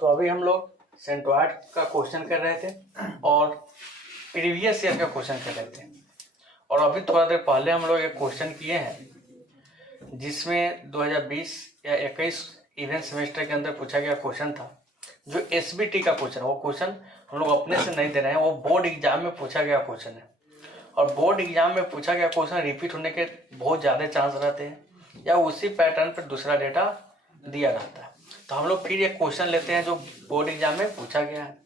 तो अभी हम लोग सेंटोइड का क्वेश्चन कर रहे थे और प्रीवियस ईयर का क्वेश्चन कर रहे थे। और अभी थोड़ा देर पहले हम लोग एक क्वेश्चन किए हैं जिसमें 2020 या 21 इवेंट सेमेस्टर के अंदर पूछा गया क्वेश्चन था, जो एसबीटी का क्वेश्चन। वो क्वेश्चन हम लोग अपने से नहीं दे रहे हैं, वो बोर्ड एग्जाम में पूछा गया क्वेश्चन है। और बोर्ड एग्जाम में पूछा गया क्वेश्चन रिपीट होने के बहुत ज़्यादा चांस रहते हैं या उसी पैटर्न पर दूसरा डेटा दिया रहता है। तो हम लोग फिर एक क्वेश्चन लेते हैं जो बोर्ड एग्जाम में पूछा गया है।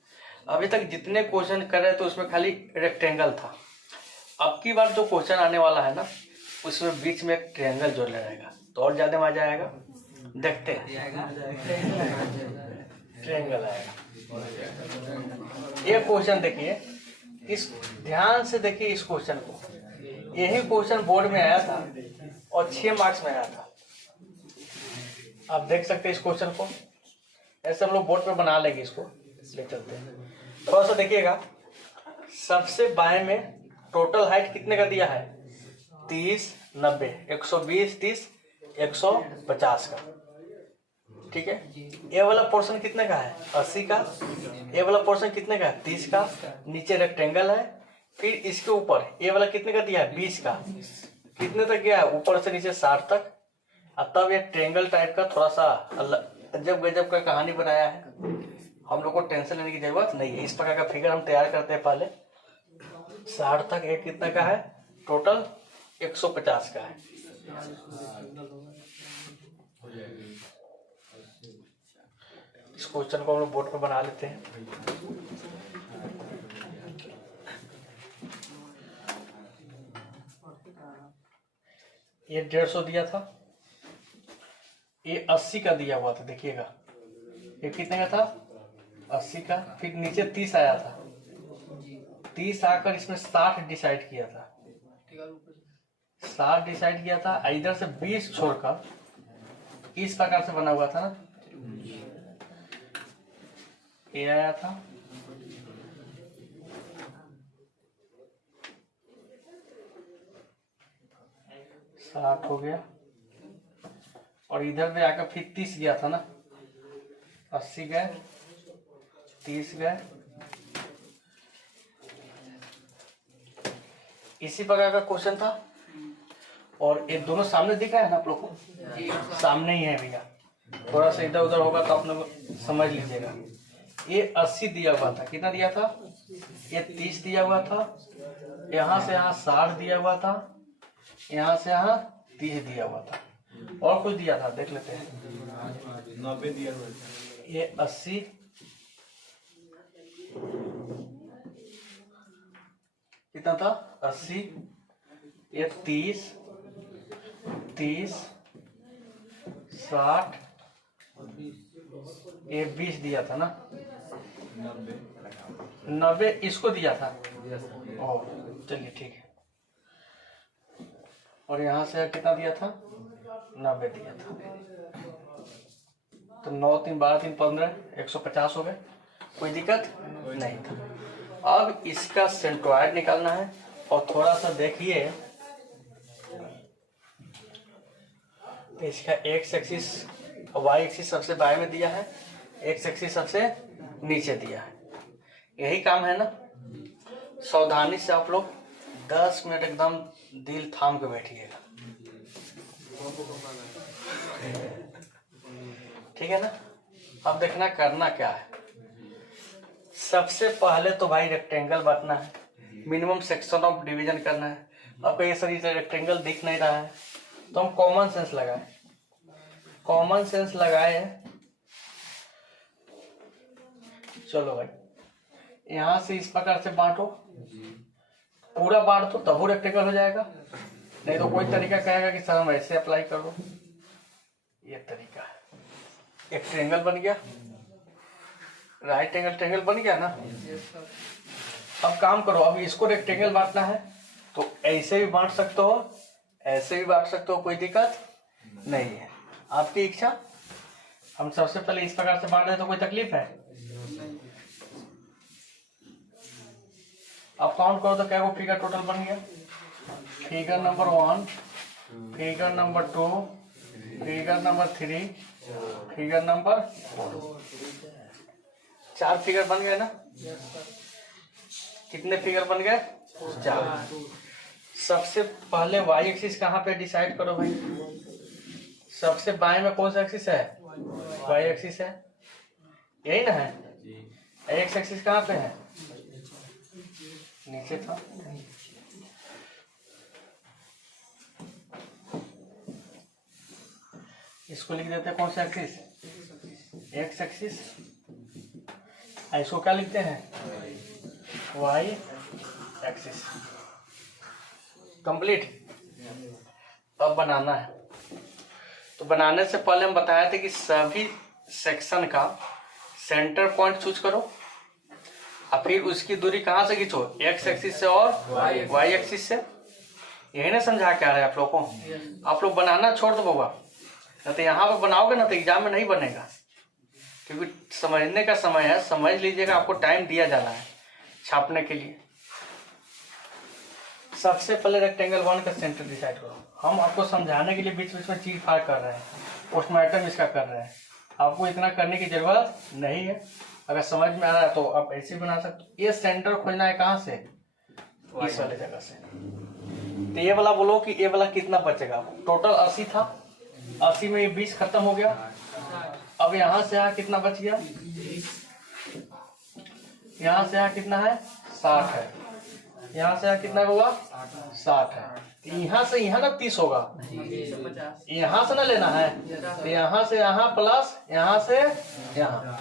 अभी तक जितने क्वेश्चन कर रहे थे उसमें खाली रेक्टेंगल था। अब की बार जो क्वेश्चन आने वाला है ना, उसमें बीच में एक ट्रायंगल जोड़ना रहेगा तो और ज़्यादा मजा आएगा। देखते हैं, ट्रायंगल आएगा। ये क्वेश्चन देखिए, इस ध्यान से देखिए इस क्वेश्चन को। यही क्वेश्चन बोर्ड में आया था और 6 मार्क्स में आया था। आप देख सकते हैं इस क्वेश्चन को। ऐसे हम लोग बोर्ड पे बना लेंगे, इसको ले चलते हैं। थोड़ा सा देखिएगा, सबसे बाएं में टोटल हाइट कितने का दिया है? 30, 90, 120, 30, 150 का। ठीक है। ये वाला पोर्शन कितने का है? 80 का। ये वाला पोर्शन कितने का है? 30 का। नीचे रेक्टेंगल है। फिर इसके ऊपर ये वाला कितने का दिया है? 20 का। कितने तक गया है? ऊपर से नीचे 60 तक। तब ये ट्रायंगल टाइप का थोड़ा सा अजब गजब का कहानी बनाया है। हम लोग को टेंशन लेने की जरूरत नहीं है। इस प्रकार का फिगर हम तैयार करते हैं पहले। 60 तक एक कितना का है? टोटल 150 का है। इस क्वेश्चन को हम लोग बोर्ड पे बना लेते हैं। ये 150 दिया था, ये 80 का दिया हुआ था। देखिएगा ये कितने का था? 80 का। फिर नीचे 30 आया था। 30 आकर इसमें 60 डिसाइड किया था। 60 डिसाइड किया था। इधर से 20 छोड़कर इस प्रकार से बना हुआ था ना, ये आया था। साठ हो गया। और इधर भी आकर फिर 30 गया था ना, 80 गए, 30 गए। इसी प्रकार का क्वेश्चन था। और ये दोनों सामने दिख रहा है ना आप लोग को? सामने ही है भैया। थोड़ा सा इधर उधर होगा तो आप लोग समझ लीजिएगा। ये 80 दिया हुआ था। कितना दिया था? ये 30 दिया हुआ था। यहाँ से यहाँ 60 दिया हुआ था। यहाँ से यहाँ 30 दिया हुआ था। और कुछ दिया था, देख लेते हैं। 90 दिया हुआ था। ये 80, कितना था? 80। ये 30, 60, ये 20 दिया था ना, 90 इसको दिया था। ओह चलिए ठीक है। और यहाँ से कितना दिया था? 90 दिया था। तो 9, 3, 12, 3, 15, 150 हो गए। कोई दिक्कत नहीं था। अब इसका सेंट्रॉइड निकालना है। और थोड़ा सा देखिए, इसका एक्स एक्सिस वाई एक्सिस सबसे बाएं में दिया है, एक्स एक्सिस सबसे नीचे दिया है। यही काम है ना। सावधानी से आप लोग 10 मिनट एकदम दिल थाम के बैठिएगा, ठीक है ना। अब देखना करना क्या है। सबसे पहले तो भाई रेक्टेंगल बांटना है, मिनिमम सेक्शन ऑफ डिवीजन करना है। अब कहीं सर इसे रेक्टेंगल दिख नहीं रहा है तो हम कॉमन सेंस लगाए। कॉमन सेंस लगाए, चलो भाई यहां से इस प्रकार से बांटो। पूरा बांट दो तब वो रेक्टेंगल हो जाएगा। नहीं तो कोई तरीका कहेगा कि सर हम ऐसे अप्लाई कर दो। ये तरीका है। एक ट्रायंगल बन गया, राइट एंगल ट्रायंगल बन गया ना। अब काम करो, अब इसको रेक्टेंगल बांटना है तो ऐसे भी बांट सकते हो, ऐसे भी बांट सकते हो, कोई दिक्कत नहीं है, आपकी इच्छा। हम सबसे पहले इस प्रकार से बांट रहे तो कोई तकलीफ है? अब काउंट करो तो क्या वो फिगर टोटल बन गया? Figure number 1, figure number 2, figure number 3, figure number 4। 4 figure बन गए ना? कितने फिगर बन गए? 4। सबसे पहले वाई एक्सिस कहाँ पे डिसाइड करो भाई? सबसे बाएं में कौन सा एक्सिस है? वाई एक्सिस है, यही ना है? एक्स एक्सिस कहाँ पे है? नीचे था। इसको लिख देते हैं कौन सा एक्सिस? X axis. इसको क्या लिखते हैं? Y axis. कंप्लीट। अब बनाना है। तो बनाने से पहले हम बताए थे कि सभी सेक्शन का सेंटर पॉइंट चूज करो और फिर उसकी दूरी कहाँ से खींचो? एक्स एक्सिस से और वाई एक्सिस से। यही ना समझा के आ रहा है आप लोगों को? आप लोग बनाना छोड़ दो बाबा, नहीं तो यहाँ पे बनाओगे ना तो एग्जाम में नहीं बनेगा, क्योंकि समझने का समय है। समझ लीजिएगा, आपको टाइम दिया जाना है छापने के लिए। सबसे पहले रेक्टेंगल 1 का सेंटर डिसाइड करो। हम आपको समझाने के लिए बीच बीच में चीज फाड़ कर रहे हैं, पोस्टमार्टम इसका कर रहे हैं। आपको इतना करने की जरूरत नहीं है। अगर समझ में आ रहा है तो आप ऐसे बना सकते हो। ये सेंटर खोजना है कहाँ से? इस वाले जगह से। तो ये वाला बोलो कि ये वाला कितना बचेगा? टोटल 80 था, 80 में ये 20 खत्म हो गया। अब यहाँ से यहाँ कितना बच गया? यहाँ से यहाँ कितना है? 60 है। यहाँ से यहाँ कितना होगा? 60 है। यहाँ से यहाँ ना 30 होगा। यहाँ से ना लेना है, तो यहाँ से यहाँ प्लस यहाँ से यहाँ।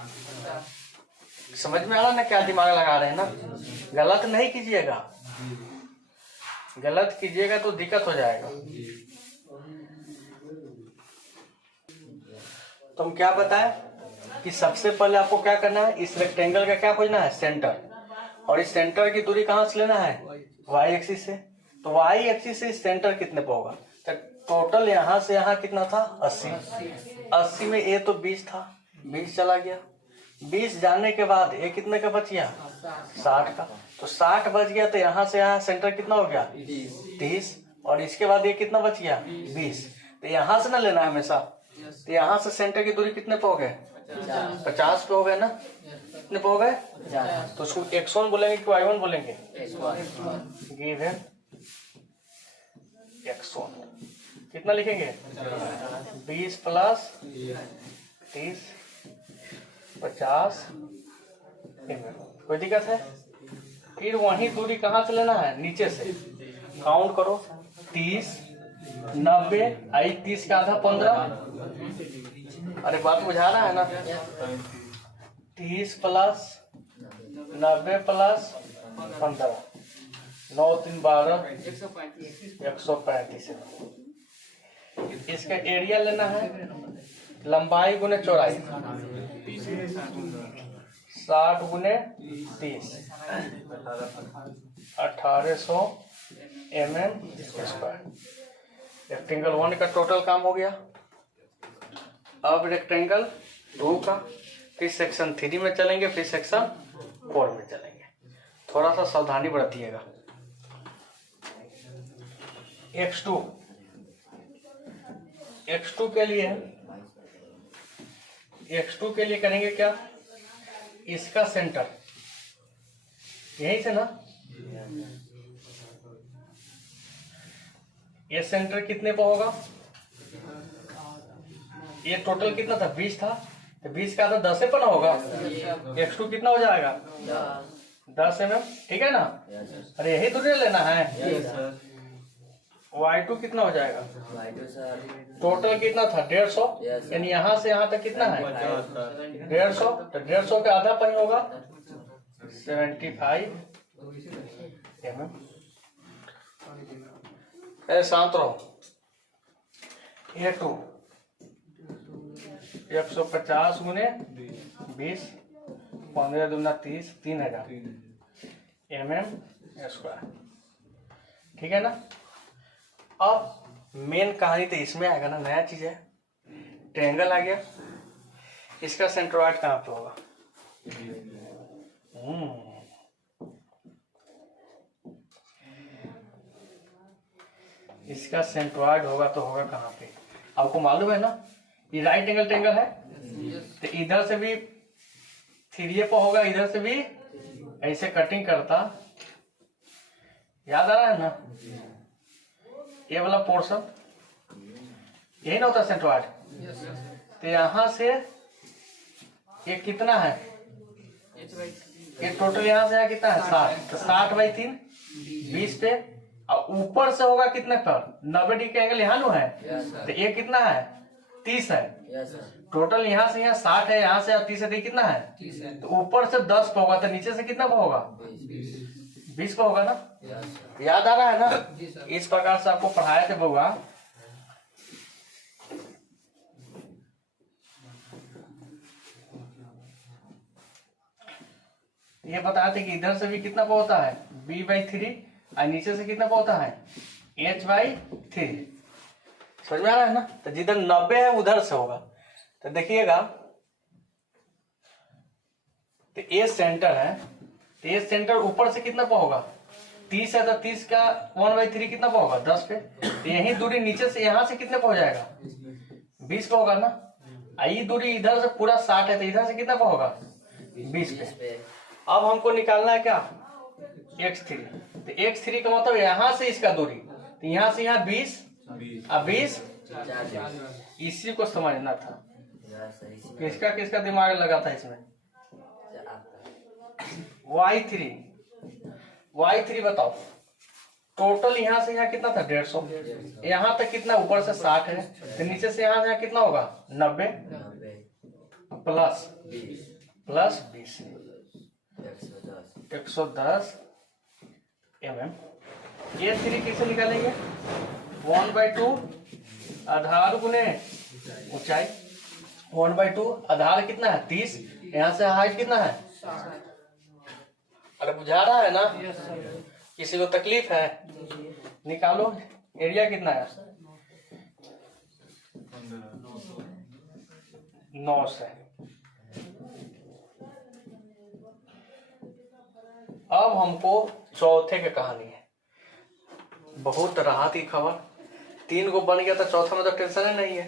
समझ में आ रहा ना क्या दिमाग लगा रहे हैं ना? गलत नहीं कीजिएगा, गलत कीजिएगा तो दिक्कत हो जाएगा। तो हम क्या बताएं कि सबसे पहले आपको क्या करना है? इस रेक्टेंगल का क्या खोजना है? सेंटर। और इस सेंटर की दूरी कहाँ से लेना है? वाई एक्सिस से। तो वाई एक्सिस से इस सेंटर कितने पे होगा? तो टोटल यहाँ से यहाँ कितना था? 80। 80 में ये तो 20 था, 20 चला गया। 20 जाने के बाद ये कितने का बच गया? 60 का। तो 60 बच गया, तो यहाँ से यहाँ सेंटर कितना हो गया? 30। और इसके बाद ये कितना बच गया? 20। तो यहाँ से ना लेना हमेशा, तो यहाँ से सेंटर की दूरी कितने पे हो गए? 50 पे हो गए ना? कितने पे हो गए? तो उसको x1 बोलेंगे कि y1 बोलेंगे? गिवन x1 कितना लिखेंगे? 20 प्लस 30 50 कोई दिक्कत है? फिर वही दूरी कहाँ से लेना है? नीचे से। काउंट करो, 30 90 आई 30 का आधा 15। अरे बात बुझा रहा है ना? 30 प्लस 90 प्लस 15, 9 3 12 135। इसका एरिया लेना है, लंबाई गुने चौड़ाई, 60 गुने 30 1800 mm²। रेक्टेंगल 1 का टोटल काम हो गया। अब रेक्टेंगल 2 का, फिर सेक्शन 3 में चलेंगे, फिर सेक्शन 4 में चलेंगे। थोड़ा सा सावधानी बरतिएगा। x2 के लिए करेंगे क्या? इसका सेंटर यहीं से ना, ये सेंटर कितने पे होगा? ये टोटल कितना था? 20 था, तो 20 का आधा 10 पे ना होगा। x2 कितना हो जाएगा? 10 mm। ठीक है ना? अरे यही दूरी लेना है। y2 कितना हो जाएगा? टोटल कितना था? 150। यानी यहाँ से यहाँ तक कितना है? 150। तो 150 का आधा पॉइंट होगा 75 mm। शांत रहो। A2 150 गुने 20, 15 दूना 30, 3000 mm²। ठीक है ना? अब मेन कहानी तो इसमें आएगा ना, नया चीज है। ट्रायंगल आ गया, इसका सेंट्रोइड कहाँ पे होगा? इसका सेंट्रोइड होगा तो होगा कहाँ पे? आपको मालूम है ना, ये राइट एंगल ट्रायंगल है, तो इधर से भी 3A पर होगा, इधर से भी ऐसे कटिंग करता, याद आ रहा है ना, ये वाला पोर्शन यही ना होता सेंट्रॉइड। तो यहाँ से ये कितना है, ये टोटल यहाँ से कितना है 60, तो 60/3 20 पे, और ऊपर से होगा कितने पर 90 डिग्री का एंगल यहाँ नो है, तो ये कितना है 30 है। टोटल यहाँ से यहाँ 60 है, यहाँ से 30 है, तो कितना है, तो ऊपर से 10 पे होगा, तो नीचे से कितना पे होगा 20 पे होगा ना। याद आ रहा है ना, इस प्रकार से आपको पढ़ाए थे बउआ। ये बताए थे कि इधर से भी कितना पे होता है B/3 और नीचे से कितना पे होता है H/3। समझ में आ रहा है ना। तो जिधर 90 है उधर से होगा, तो देखिएगा, तो ये सेंटर है, तो ये सेंटर ऊपर से कितना पे होगा 30 है, तो 30 का 1/3 कितना पे होगा 10 पे, तो यही दूरी नीचे से यहाँ से कितने पे हो जाएगा 20 पे होगा ना। ये दूरी इधर से पूरा 60 है, तो इधर से कितना पे होगा 20 पे। अब हमको निकालना है क्या x3, तो x3 का मतलब यहाँ से इसका दूरी, तो यहाँ से यहाँ 20 और 20, इसी को समझना था। किसका किसका दिमाग लगा था इसमें। y3 बताओ, टोटल यहाँ से यहाँ कितना था 150, यहाँ तक कितना ऊपर से 60 है, तो नीचे से यहाँ कितना होगा 90 प्लस 20 110 mm। ये 3 कैसे निकालेंगे 1/2 आधार गुने ऊंचाई, 1/2 आधार कितना है 30, यहाँ से हाइट कितना है। अरे बुझा रहा है ना, किसी को तकलीफ है निकालो, एरिया कितना है 9 से। अब हमको चौथे की कहानी है, बहुत राहत की खबर, 3 गो बन गया, तो चौथा में तो टेंशन ही नहीं है।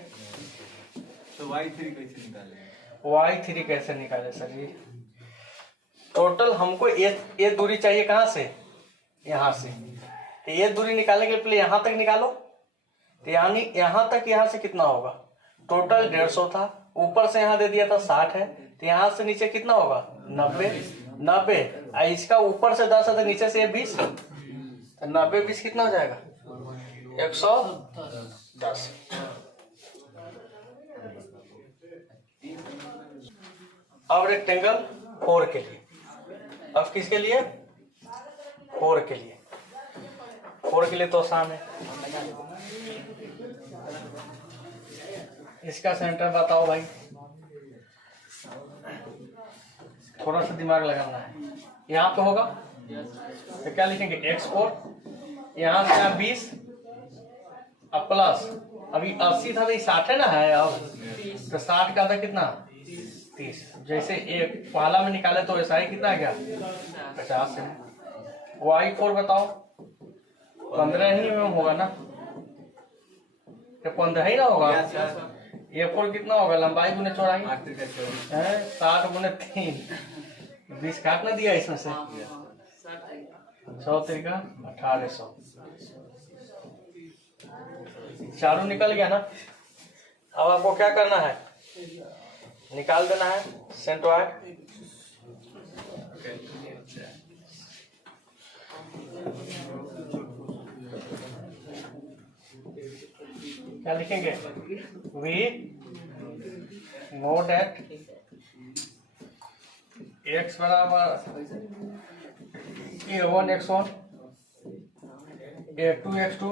तो y3 कैसे निकालेंगे, y3 कैसे निकाले सर जी। टोटल हमको ये दूरी चाहिए कहाँ से, यहाँ से, तो ये दूरी निकालने के लिए पहले यहाँ तक निकालो, तो यानी यहाँ तक, यहाँ से कितना होगा टोटल 150 था, ऊपर से यहाँ दे दिया था 60 है, तो यहाँ से नीचे कितना होगा 90, इसका ऊपर से 10 है, तो नीचे से ये 20, तो 90 20 कितना हो जाएगा 110। अब रेक्टेंगल 4 के लिए, अब किसके लिए 4 के लिए, 4 के लिए तो आसान है। इसका सेंटर बताओ भाई, थोड़ा सा दिमाग लगाना है। यहाँ पे होगा तो क्या लिखेंगे x4, यहाँ से यहाँ 20 अब प्लस, अभी 80 था तो 60 है ना है, अब तो 60 का था कितना 30, जैसे एक पहला में निकाले तो ऐसा ही कितना गया 50 है। y4 बताओ, 15 ही में होगा ना, तो 15 ही ना होगा। ये 4 कितना होगा लंबाई गुने चौड़ाई है, 60 गुने 3, 20 काट ना दिया इसमें से, 100 तरीका 1800, चारों निकल गया ना। अब आपको क्या करना है, निकाल देना है सेंट्रॉइड। क्या लिखेंगे वी नो डेट x बराबर a1 x1 a2 x2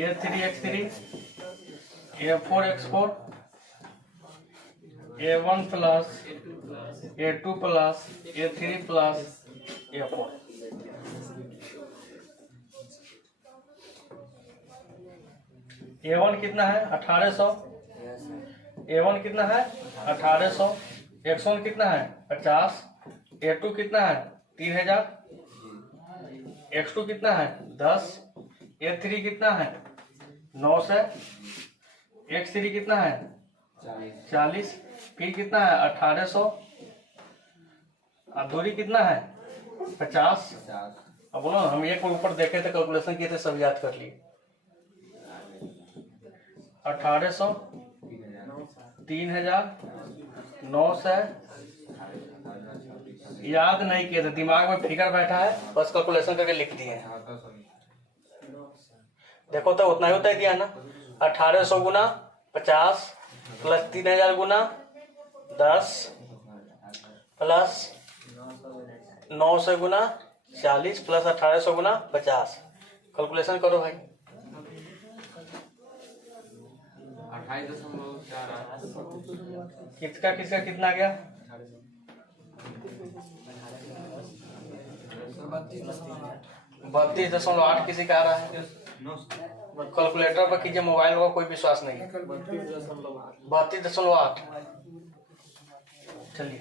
a3 x3 a4 x4 a1 plus a2 plus a3 plus a4। a1 कितना है 1800, a1 कितना है 1800, x1 कितना है 50, a2 कितना है 3000, x2 कितना है 10, a3 कितना है 900, x3 कितना है 40, फिर कितना है 1800, अब दूरी कितना है 50। 50 अब बोलो हम एक ऊपर देखे थे, कैलकुलेशन किए थे, सब याद कर लिए। 1800 3000 900 याद नहीं किए थे, दिमाग में फिगर बैठा है, बस कैलकुलेशन करके लिख दिए हैं। देखो तो उतना ही होता ही दिया ना। 1800 गुना 50 प्लस 3000 गुना 10 प्लस 900 गुना 40 प्लस 1800 गुना 50। कैलकुलेशन करो भाई। 28.4 किसका किसका कितना गया? 32.8 किसी का आ रहा है। कैलकुलेटर पर कीजिए, मोबाइल का कोई विश्वास नहीं है। 32.8। चलिए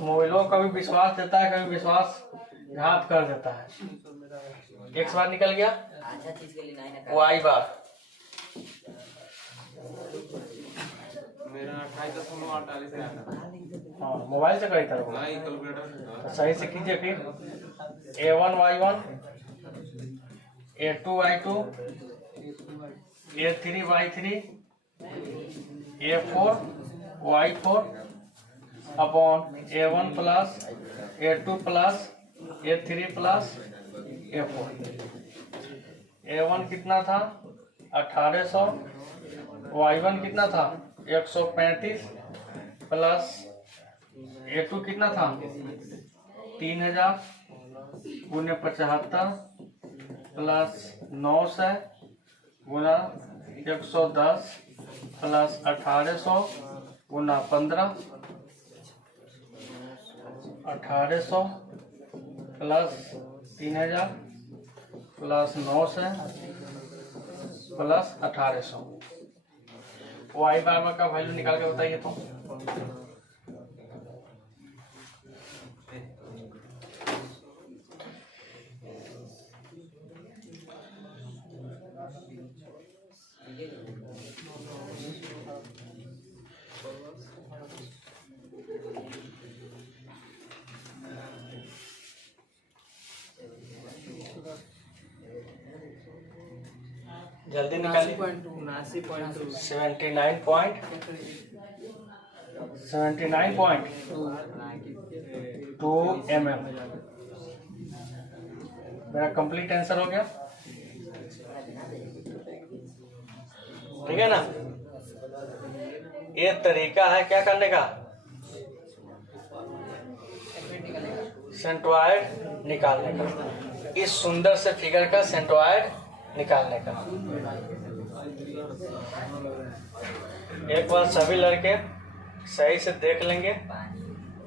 मोबाइलों का भी विश्वास देता है, कभी विश्वास घात कर देता है। एक बार निकल गया वाई बार। मेरा 28.48 से आता है। हाँ मोबाइल से करी था। कैलकुलेटर तो सही से कीजिए फिर। A1 Y1 A2 Y2 A3 Y3 A4 Y4 upon A1 plus A2 plus A3 plus A4। A1 कितना था 1800, Y1 कितना था 135 प्लस A2 कितना था 3000 गुने 75 प्लस 900 गुना 110 प्लस 1800 गुना 15। 1800 प्लस 3000 प्लस 900 प्लस 1800। वाई बार का वैल्यू निकाल के बताइए तो। जल्दी निकालिए। 79.2 mm मेरा कंप्लीट आंसर हो गया। ठीक है ना। ये तरीका है क्या करने का, सेंट्रॉइड निकालने का, इस सुंदर से फिगर का सेंट्रॉइड निकालने का। एक बार सभी लड़के सही से देख लेंगे।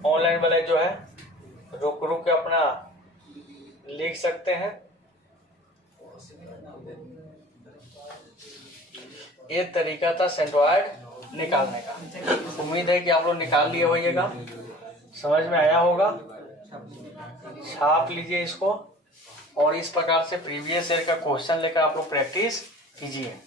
ऑनलाइन वाले जो है रुक रुक के अपना लिख सकते हैं। ये तरीका था सेंट्रॉइड निकालने का। उम्मीद है कि आप लोग निकाल लिए होइएगा, समझ में आया होगा। छाप लीजिए इसको और इस प्रकार से प्रीवियस ईयर का क्वेश्चन लेकर आप लोग प्रैक्टिस कीजिए।